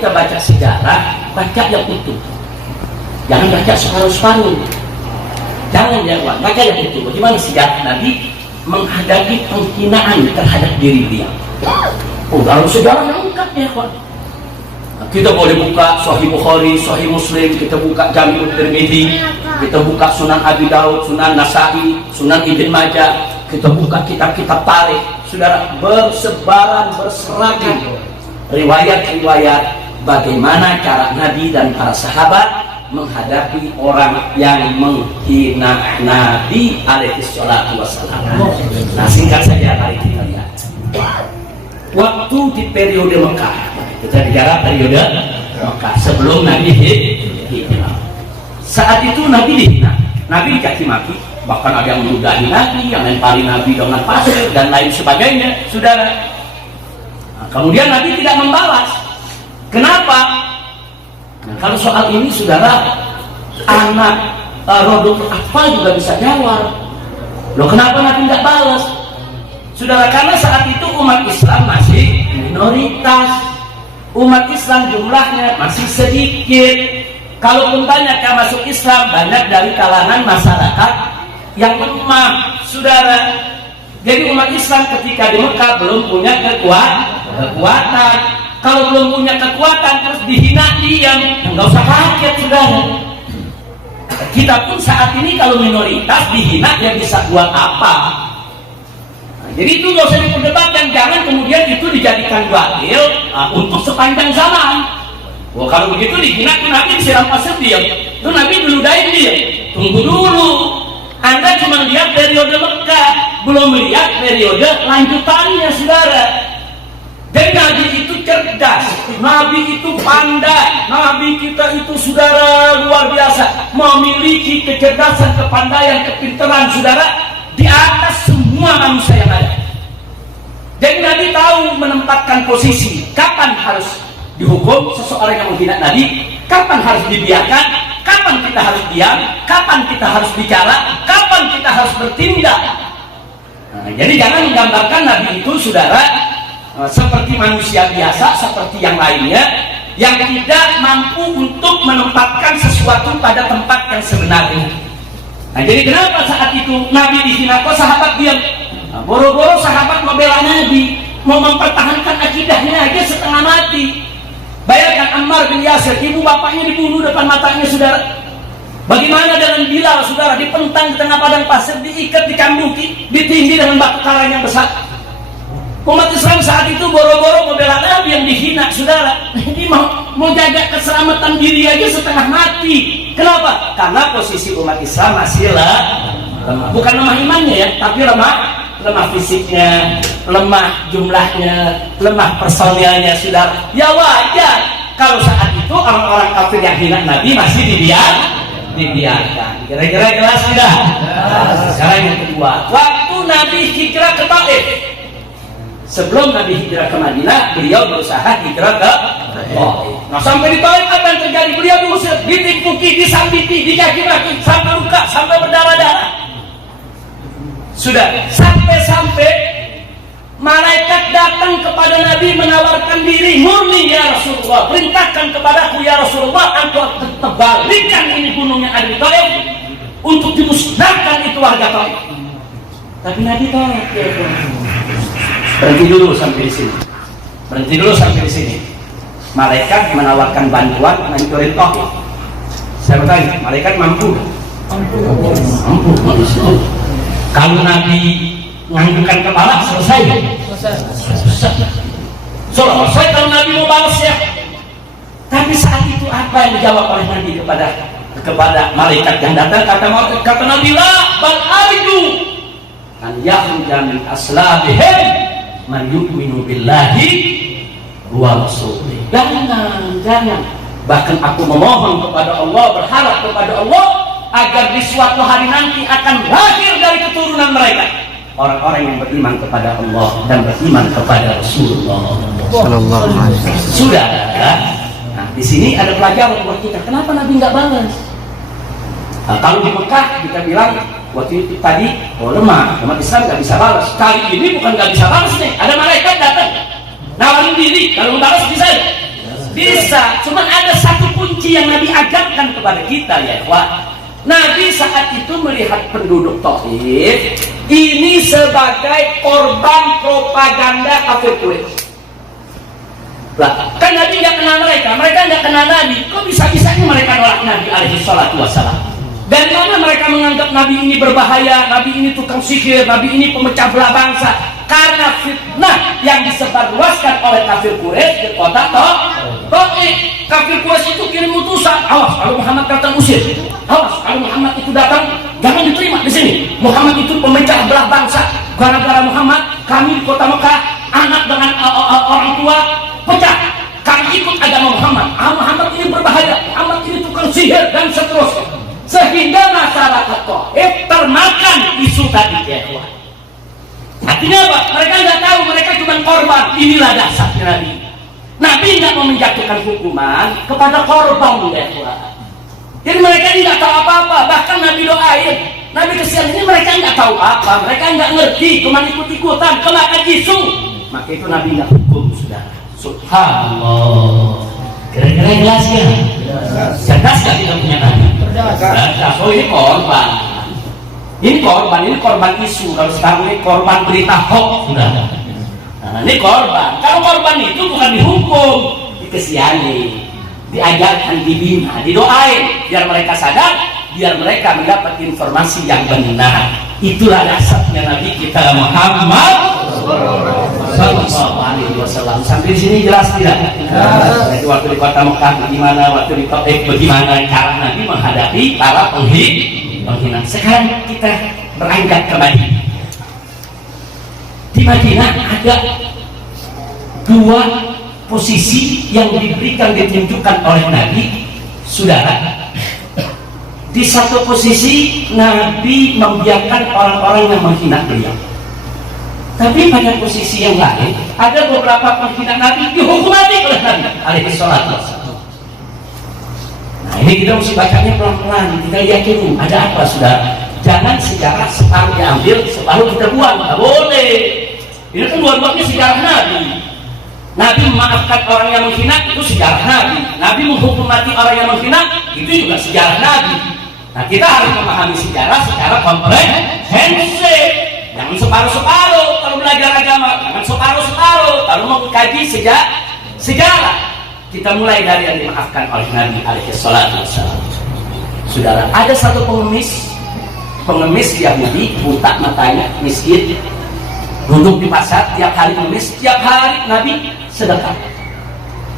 kita baca sejarah, baca yang utuh. Jangan baca separuh-separuh. Jangan baca yang utuh. Bagaimana sejarah Nabi menghadapi penghinaan terhadap diri dia. Oh, dalam sejarah lengkap ya, kawan. Kita boleh buka Sahih Bukhari, Sahih Muslim, kita buka Jami'ut Tirmidzi, kita buka Sunan Abi Daud, Sunan Nasa'i, Sunan Ibn Majah, kita buka kitab-kitab tarikh. Saudara, bersebaran berserakan riwayat-riwayat bagaimana cara Nabi dan para sahabat menghadapi orang yang menghina Nabi alaihi salatu wassalam. Nah, singkat saja mari kita lihat. Waktu di periode Mekah, kita bicara periode Mekah sebelum Nabi hijrah. Saat itu Nabi dihina, Nabi dicaci maki, bahkan ada yang meludahi Nabi, yang lempari Nabi dengan pasir dan lain sebagainya, saudara. Nah, kemudian Nabi tidak membalas. Kenapa? Nah, kalau soal ini, saudara, anak Rodul Atfal juga bisa jawab. Loh, kenapa Nabi tidak balas? Saudara, karena saat itu umat Islam masih minoritas. Umat Islam jumlahnya masih sedikit. Kalaupun banyak yang masuk Islam, banyak dari kalangan masyarakat yang lemah, saudara. Jadi umat Islam ketika di Mekah belum punya kekuatan. Kalau belum punya kekuatan terus dihina, diam, nggak usah kaget, saudara. Kita pun saat ini kalau minoritas dihina, ya bisa buat apa? Jadi itu nggak usah diperdebatkan, jangan kemudian itu dijadikan dalil untuk sepanjang zaman. Wah, kalau begitu dihina tuh Nabi disiram pasir diam, tuh Nabi diludahin diam. Tunggu dulu, Anda cuma lihat periode Mekah, belum lihat periode lanjutannya, saudara. Dan Nabi itu cerdas, Nabi itu pandai, Nabi kita itu, saudara, luar biasa, memiliki kecerdasan, kepandaian, kepintaran, saudara, di atas semua manusia yang ada. Jadi Nabi tahu menempatkan posisi, kapan harus dihukum seseorang yang menghina Nabi, kapan harus dibiarkan, kapan kita harus diam, kapan kita harus bicara, kapan kita harus bertindak. Nah, jadi jangan menggambarkan Nabi itu, saudara, seperti manusia biasa, seperti yang lainnya, yang tidak mampu untuk menempatkan sesuatu pada tempat yang sebenarnya. Nah, jadi kenapa saat itu Nabi dihina, kok sahabat diam? Nah, boro-boro sahabat membela Nabi, mau mempertahankan akidahnya aja setengah mati. Bayangkan Ammar bin Yasir, ibu bapaknya dibunuh depan matanya, saudara. Bagaimana dengan Bilal, saudara, dipentang di tengah padang pasir, diikat, dikambuki, ditindih dengan batu karang yang besar. Umat Islam saat itu boro-boro membela Nabi yang dihina, saudara. Ini mau jaga keselamatan diri aja setengah mati. Kenapa? Karena posisi umat Islam masih lemah. Bukan lemah imannya ya, tapi lemah fisiknya, lemah jumlahnya, lemah personilnya, saudara. Ya wajar kalau saat itu orang-orang kafir yang hina Nabi masih dibiarkan. Kira-kira jelas tidak? Sekarang yang kedua, waktu Nabi hijrah ke Taif. Sebelum Nabi hijrah ke Madinah, beliau berusaha hijrah ke Taif. Nah, sampai di Taif apa yang terjadi? Beliau diusir, ditipuki, disambiti, dicaci-maki, sampai luka, sampai berdarah-darah. Sudah, sampai-sampai malaikat datang kepada Nabi menawarkan diri, murni ya Rasulullah, perintahkan kepadaku ya Rasulullah, engkau terbalikan ini gunungnya ada di Taif untuk dimusnahkan itu warga Taif. Tapi Nabi tolak, ya berhenti dulu sampai di sini. Malaikat menawarkan bantuan menghancurin Taif. Saya bertanya, malaikat mampu? Mampu. Kalau Nabi menganggukkan kepala, selesai. Selesai kalau Nabi mau balas ya. Tapi saat itu apa yang dijawab oleh Nabi kepada malaikat yang datang? Kata Nabi, la bal arju an yakhruja min aslabihim man yu'minu billahi wa rasulih. Jangan. Bahkan aku memohon kepada Allah, berharap kepada Allah agar di suatu hari nanti akan lahir dari keturunan mereka orang-orang yang beriman kepada Allah dan beriman kepada Rasulullah sallallahu alaihi wasallam. Sudah. Nah, di sini ada pelajaran buat kita. Kenapa Nabi nggak balas? Nah, kalau di Mekah kita bilang waktu itu tadi lemah, umat Islam nggak bisa balas. Kali ini bukan nggak bisa balas nih, ada malaikat datang nawarin diri, kalau balas bisa. Bisa, cuman ada satu kunci yang Nabi ajarkan kepada kita ya ikhwah. Nabi saat itu melihat penduduk Taif ini sebagai korban propaganda kafir Quraisy. Lah, kan Nabi nggak kenal mereka nggak kenal Nabi. Kok bisa-bisanya mereka nolak Nabi alaihi salatu wassalam? Dari mana mereka menganggap Nabi ini berbahaya, Nabi ini tukang sihir, Nabi ini pemecah belah bangsa? Karena fitnah yang disebarluaskan oleh kafir Quraisy di kota Taif. Kafir Quraisy itu kirim utusan, awas kalau Muhammad datang usir, awas kalau Muhammad itu datang jangan diterima di sini. Muhammad itu pemecah belah bangsa. Gara-gara Muhammad kami di kota Mekah anak dengan orang tua pecah. Kami ikut agama Muhammad. Muhammad ini berbahaya, Muhammad ini tukang sihir dan seterusnya. Sehingga masyarakat Taif termakan isu tadi ya. Artinya apa? Mereka nggak tahu, mereka cuma korban. Inilah dasarnya Nabi. Nabi nggak mau menjatuhkan hukuman kepada korban ya. Jadi mereka ini nggak tahu apa-apa. Bahkan Nabi doain, Nabi kesian ini mereka nggak tahu apa, mereka nggak ngerti, cuma ikut-ikutan, kemakan isu. Maka itu Nabi nggak hukum sudah. Subhanallah. Kira-kira jelas ya? Cerdas nggak kita punya Nabi? Cerdas. Oh ini korban. Ini korban isu. Kalau sekarang ini korban berita hoax sudah. Nah, ini korban. Kalau korban itu bukan dihukum, dikesihani, diajarkan, dibina, didoain, biar mereka sadar, biar mereka mendapat informasi yang benar. Itulah dasarnya Nabi kita Muhammad Sallallahu Alaihi Wasallam. Sampai di sini jelas tidak? Jadi waktu di kota Mekah bagaimana, waktu di Taif bagaimana cara Nabi menghadapi para penghina. Sekarang kita beranjak ke Madinah. Di Madinah ada dua posisi yang ditunjukkan oleh Nabi, saudara. Di satu posisi Nabi membiarkan orang-orang yang menghina beliau. Tapi pada posisi yang lain ada beberapa penghina Nabi dihukum mati oleh Nabi alaihi salatu wassalam. Nah ini kita mesti bacanya pelan-pelan, kita lihat dulu ada apa saudara. Jangan sejarah separuh diambil, separuh kita buang, nggak boleh. Ini kan dua-duanya sejarah Nabi. Nabi memaafkan orang yang menghina itu sejarah Nabi. Nabi menghukum mati orang yang menghina itu juga sejarah Nabi. Nah kita harus memahami sejarah secara komprehensif. Jangan separuh-separuh kalau belajar agama. Jangan separuh-separuh kalau mau kaji sejarah. Kita mulai dari yang dimaafkan oleh Nabi alaihi salatu wassalam. Saudara, ada satu pengemis Yahudi, buta matanya, miskin, duduk di pasar, tiap hari pengemis, tiap hari Nabi sedekah.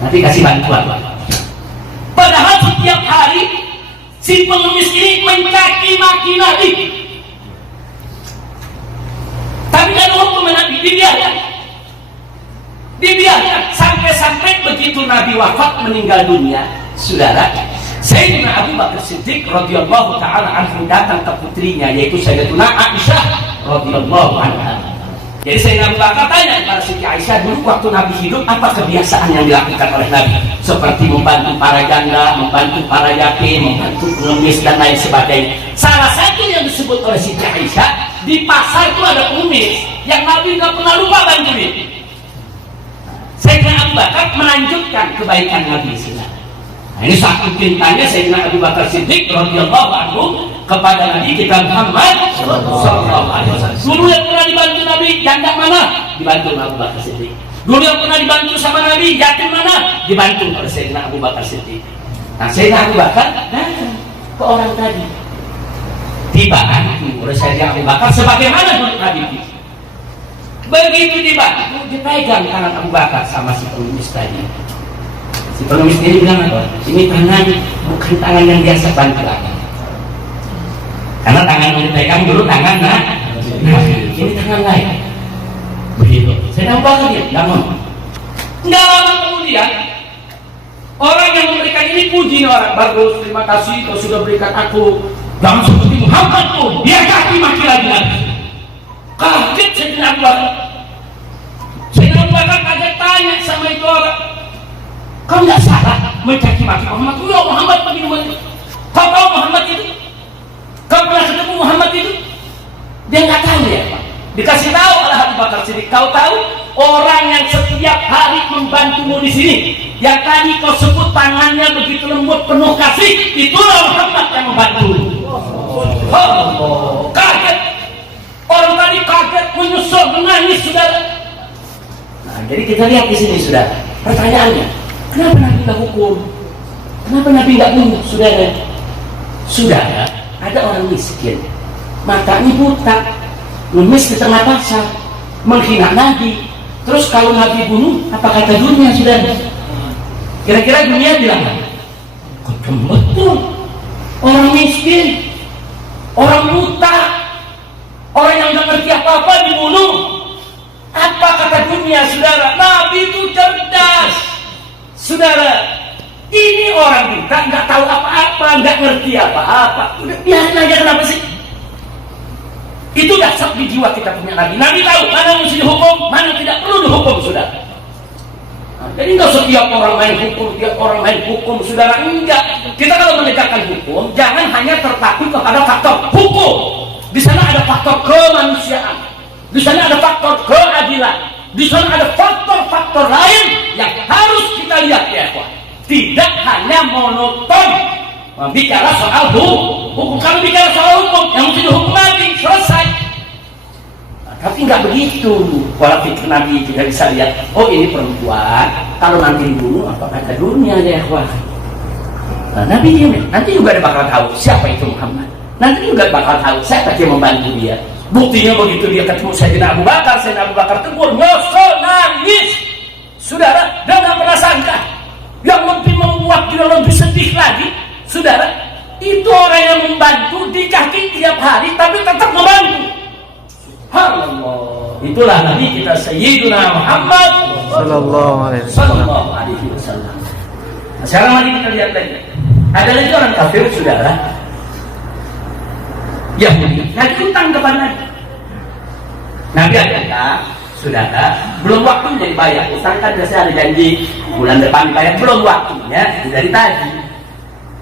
Nabi kasih bantuan. Padahal setiap hari si pengemis ini mencaci maki Nabi. Tapi kan hukum Nabi dibiarkan sampai begitu Nabi wafat meninggal dunia, saudara. Sayyidina Abu Bakar Siddiq radhiyallahu taala anhu datang ke putrinya yaitu Sayyidatuna Aisyah radhiyallahu anha. Jadi Sayyidina Abu Bakar tanya kepada Siti Aisyah, dulu waktu Nabi hidup apa kebiasaan yang dilakukan oleh Nabi? Seperti membantu para janda, membantu para yatim, membantu pengemis dan lain sebagainya. Salah satu yang disebut oleh Siti Aisyah, di pasar itu ada pengemis yang Nabi nggak pernah lupa bantuin. Sayyidina Abu Bakar melanjutkan kebaikan Nabi sini. Nah, ini satu cintanya Sayyidina Abu Bakar Siddiq radhiyallahu anhu kepada Nabi kita Muhammad sallallahu alaihi wasallam. Dulu yang pernah dibantu Nabi janda mana? Dibantu Abu Bakar Siddiq. Dulu yang pernah dibantu sama Nabi yatim mana? Dibantu oleh Sayyidina Abu Bakar Siddiq. Nah, Sayyidina Abu Bakar datang ke orang tadi. Dibantu oleh Sayyidina Abu Bakar sebagaimana dulu Nabi. Begitu dibantu, dipegang tangan Abu Bakar sama si pengemis tadi. Si pengemis ini bilang apa? Ini tangan bukan tangan yang biasa bantu lagi. Karena tangan yang dipegang dulu tangan ini tangan lain. Begitu. Saya nampak dia, namun nggak lama kemudian orang yang memberikan ini puji orang bagus, terima kasih kau sudah berikan aku. Jangan seperti Muhammad tuh, dia kaki maki lagi. Kaget Sayyidina Abu Bakar. Sayyidina Abu Bakar kaget tanya sama itu orang, kau nggak salah mencaci maki Muhammad? Ya Muhammad begini. Kau tahu Muhammad itu? Kau pernah ketemu Muhammad itu? Dia nggak tahu ya Pak. Dikasih tahu oleh Abu Bakar Siddiq, kau tahu orang yang setiap hari membantumu di sini, yang tadi kau sebut tangannya begitu lembut penuh kasih, itulah Muhammad yang membantu. Oh, kaget. Orang tadi kaget, menyusul, menangis, saudara. Nah, jadi kita lihat di sini, saudara. Pertanyaannya, kenapa Nabi nggak hukum? Kenapa Nabi nggak bunuh, saudara? Saudara, ada orang miskin, matanya buta, ngemis di tengah pasar, menghina Nabi. Terus kalau Nabi bunuh, apa kata dunia, saudara? Kira-kira dunia bilang, betul. Orang miskin, orang buta, orang yang nggak ngerti apa-apa dibunuh. Apa kata dunia, saudara? Nabi itu cerdas, saudara. Ini orang buta, nggak tahu apa-apa, nggak ngerti apa-apa. Udah biarin aja, kenapa sih? Itu dasar di jiwa kita punya Nabi. Nabi tahu mana mesti dihukum, mana tidak perlu dihukum, saudara. Nah, jadi nggak setiap orang main hukum, tiap orang main hukum, saudara. Enggak. Kita kalau menegakkan hukum, jangan hanya terpaku kepada faktor hukum. Di sana ada faktor kemanusiaan, di sana ada faktor keadilan, di sana ada faktor-faktor lain yang harus kita lihat, ya kawan. Tidak hanya monoton bicara soal hukum. Kalau bicara soal hukum, yang mesti dihukum Nabi, selesai. Nah, tapi nggak begitu. Pola pikir Nabi kita bisa lihat, oh ini perempuan, kalau nanti dibunuh apa kata dunia, ya kawan. Nah, Nabi diam, nanti juga ada bakal tahu siapa itu Muhammad. Nanti juga bakal tahu siapa yang membantu dia. Buktinya begitu dia ketemu Sayyidina Abu Bakar tegur, nyosor, nangis. Saudara, dia nggak pernah sangka. Yang lebih membuat dia lebih sedih lagi, saudara, itu orang yang membantu di kaki tiap hari, tapi tetap membantu. Subhanallah. Itulah Nabi kita Sayyidina Muhammad Sallallahu Alaihi Wasallam. Nah, sekarang mari kita lihat lagi. Ada lagi orang kafir, saudara, Yahudi, nagih utang kepada Nabi. Nabi ada, saudara, belum waktunya dibayar. Utang kan biasanya ada janji bulan depan dibayar, belum waktunya dari tadi.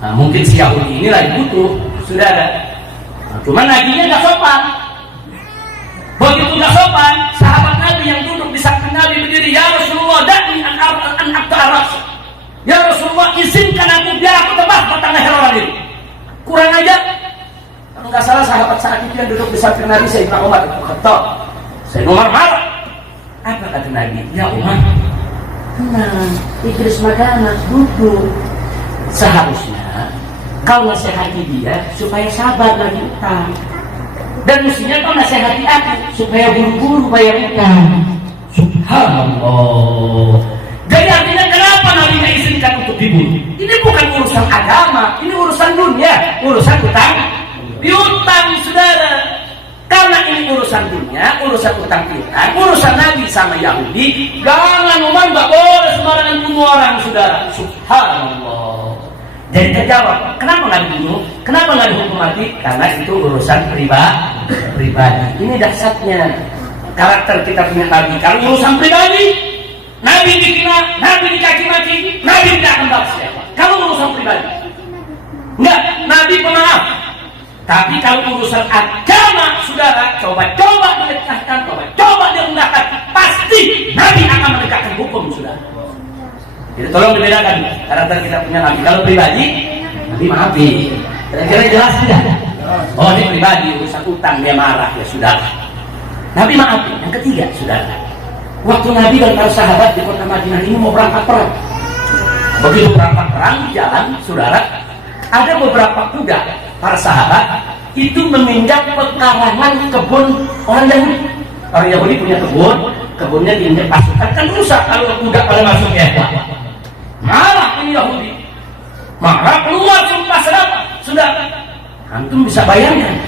Nah, mungkin si Yahudi ini lagi butuh, saudara. Nah, cuma naginya nggak sopan. Begitu nggak sopan, sahabat Nabi yang duduk di samping Nabi berdiri, ya Rasulullah, da'ni an akta'aras. Ya Rasulullah, izinkan aku biar aku tebas batang leher orang ini. Kurang aja. Kalau nggak salah sahabat saat itu yang duduk di samping Nabi, Sayyidina Umar itu Khattab. Sayyidina Umar marah. Apa kata Nabi? Ya Umar, tenang, Idris Madana duduk. Seharusnya kau nasihati dia supaya sabar lagi utang. Dan mestinya kau nasihati aku supaya buru-buru bayar utang. Subhanallah. Jadi artinya kenapa Nabi nggak izinkan untuk dibunuh? Ini bukan urusan agama, ini urusan dunia, urusan utang. Piutang, saudara. Karena ini urusan dunia, urusan utang piutang, urusan Nabi sama Yahudi. Jangan Umar, nggak boleh sembarangan bunuh orang, saudara. Subhanallah. Jadi terjawab, kenapa nggak dibunuh? Kenapa nggak dihukum mati? Karena itu urusan pribadi. Ini dasarnya karakter kita punya Nabi. Kalau urusan pribadi, Nabi dihina, Nabi dicaci maki, Nabi tidak akan balas siapa. Kalau urusan pribadi, enggak, Nabi pemaaf. Tapi kalau urusan agama, saudara, coba mendekatkan, coba diundangkan, pasti Nabi akan mendekatkan hukum, saudara. Jadi tolong dibedakan karakter kita punya Nabi. Kalau pribadi, Nabi maafi. Kira-kira jelas tidak? Oh, ini pribadi, urusan utang dia marah, ya sudah. Nabi maafi. Yang ketiga, saudara, waktu Nabi dan para sahabat di kota Madinah ini mau berangkat perang. Begitu berangkat perang di jalan, saudara, ada beberapa kuda para sahabat itu meminjam pekarangan kebun orang Yahudi. Orang Yahudi punya kebunnya diinjak pasukan, kan rusak kalau kuda pada masuk ya. Marah ini Yahudi, marah keluar sumpah serapah. Sudah, antum bisa bayangkan.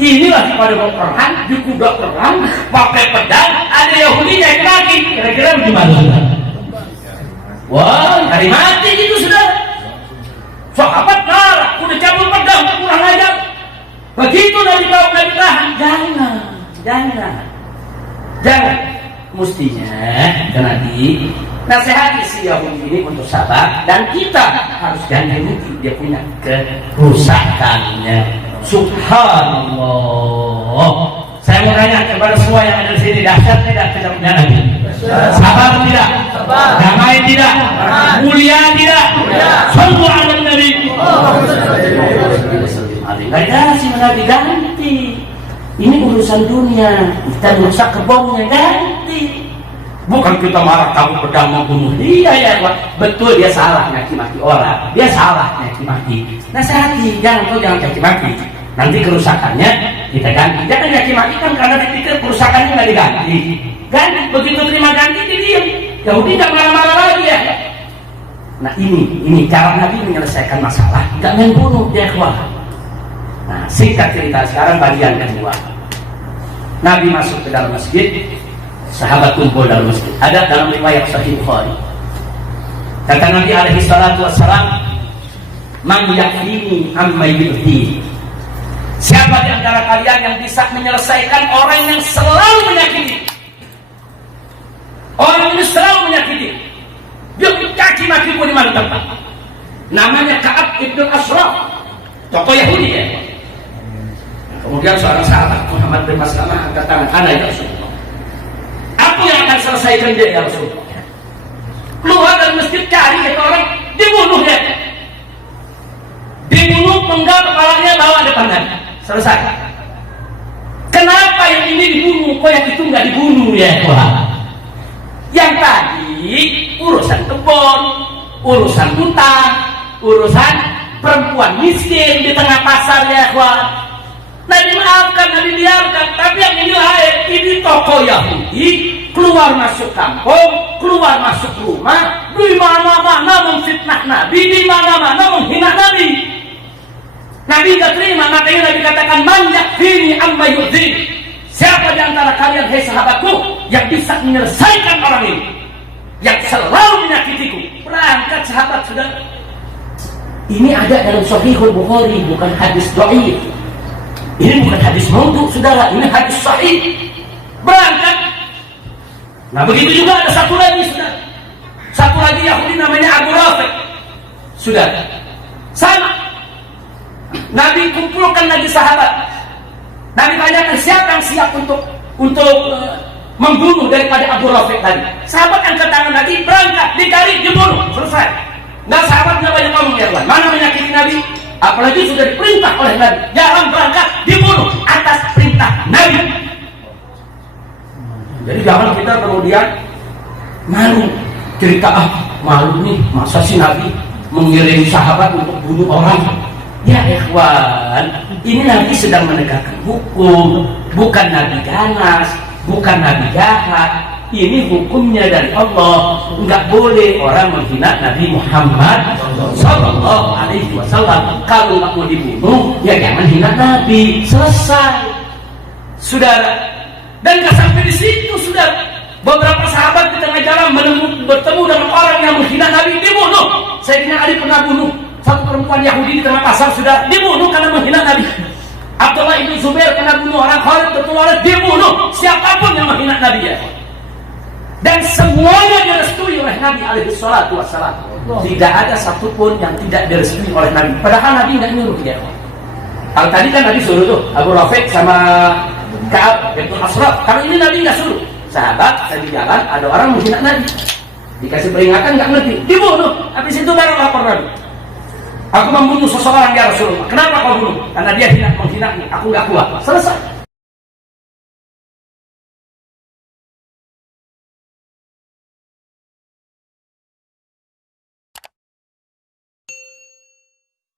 Inilah pada mau perang, di kuda perang, pakai pedang, ada Yahudi naik kaki. Kira-kira bagaimana? Wah, hari mati gitu sudah. Sahabat marah, udah cabut pedang, kurang ajar. Begitu Nabi tahu Nabi tahan, jangan. Mestinya Nabi nasihati si Yahudi ini untuk sabar, dan kita harus ganti rugi dia punya kerusakannya. Subhanallah. Saya mau tanya kepada semua yang ada di sini, dahsyat tidak kita punya Nabi? Sabar tidak? Damai tidak? Mulia tidak? Sallu ala Nabi. Nggak dikasih Nabi, ganti. Ini urusan dunia, kita merusak kebunnya, ganti. Bukan kita marah kamu pedang membunuh dia, ya Pak. Betul, dia salah nyaki-maki orang, dia salah nyaki-maki. Nasihati, jangan nyaki-maki. Nanti kerusakannya kita ganti. Jangan nyaki-maki kan karena dipikir kerusakannya nggak diganti. Ganti, begitu terima ganti dia diam. Yahudi nggak marah-marah lagi ya. Nah ini cara Nabi menyelesaikan masalah, nggak main bunuh dia keluar. Nah, singkat cerita sekarang bagian kedua. Nabi masuk ke dalam masjid, sahabat kumpul dalam masjid. Ada dalam riwayat Sahih Bukhari. Kata Nabi alaihi salatu wassalam, "Man yakfini amma yu'ti." Siapa di antara kalian yang bisa menyelesaikan orang yang selalu menyakiti? Orang ini selalu menyakiti. Dia caci makiku di mana tempat. Namanya Ka'ab ibn Ashraf, tokoh Yahudi ya. Kemudian seorang sahabat Muhammad bin Maslamah angkat tangan, "Ana ya Rasulullah. Aku yang akan selesaikan dia ya Rasulullah." Keluar dari masjid cari itu orang, dibunuh dia. Dibunuh, penggal kepalanya, bawa depan Nabi. Selesai. Kenapa yang ini dibunuh, kok yang itu nggak dibunuh ya Tuhan? Yang tadi urusan kebun, urusan utang, urusan perempuan miskin di tengah pasar ya Tuhan. Nabi maafkan, Nabi biarkan. Tapi yang ini lain, ini tokoh Yahudi keluar masuk kampung, keluar masuk rumah, di mana-mana memfitnah Nabi, di mana-mana menghina Nabi. Nabi tidak terima, makanya Nabi katakan, "Man yakfini amma yu'dhi." Siapa di antara kalian, hai sahabatku, yang bisa menyelesaikan orang ini, yang selalu menyakitiku? Berangkat sahabat, sudah. Ini ada dalam Sahihul Bukhari, bukan hadis dhaif. Ini bukan hadis maudhu, saudara. Ini hadis sahih. Berangkat. Nah begitu juga ada satu lagi, saudara. Satu lagi Yahudi namanya Abu Rafiq. Sudah. Sama. Nabi kumpulkan lagi sahabat. Nabi tanyakan siapa yang siap untuk membunuh daripada Abu Rafiq tadi. Sahabat angkat tangan lagi, berangkat, dicari, dibunuh, selesai. Nah sahabatnya banyak ngomong ya Tuhan, mana menyakiti Nabi? Apalagi sudah diperintah oleh Nabi, jangan berangkat, dibunuh atas perintah Nabi. Jadi jangan kita kemudian malu cerita, malu nih, masa sih Nabi mengirim sahabat untuk bunuh orang? Ya ikhwan, ini Nabi sedang menegakkan hukum, bukan Nabi ganas, bukan Nabi jahat. Ini hukumnya dari Allah. Enggak boleh orang menghina Nabi Muhammad sallallahu alaihi wasallam. Kalau enggak mau dibunuh, ya jangan hina Nabi. Selesai, saudara. Dan nggak sampai di situ, saudara. Beberapa sahabat di tengah jalan bertemu dengan orang yang menghina Nabi, dibunuh. Sayyidina Ali pernah bunuh satu perempuan Yahudi di tengah pasar, sudah dibunuh karena menghina Nabi. Abdullah ibn Zubair pernah bunuh orang, Khalid bin Walid dibunuh. Siapapun yang menghina Nabi ya. Dan semuanya direstui oleh Nabi alaihi salatu wassalam. Tidak ada satupun yang tidak direstui oleh Nabi. Padahal Nabi nggak nyuruh dia. Kalau tadi kan Nabi suruh tuh Abu Rafiq sama Ka'ab bin Ashraf. Kalau ini Nabi nggak suruh. Sahabat tadi jalan ada orang menghina Nabi. Dikasih peringatan nggak ngerti, dibunuh. Habis itu baru lapor Nabi. Aku membunuh seseorang ya Rasulullah. Kenapa kau bunuh? Karena dia menghina, aku nggak kuat. Selesai.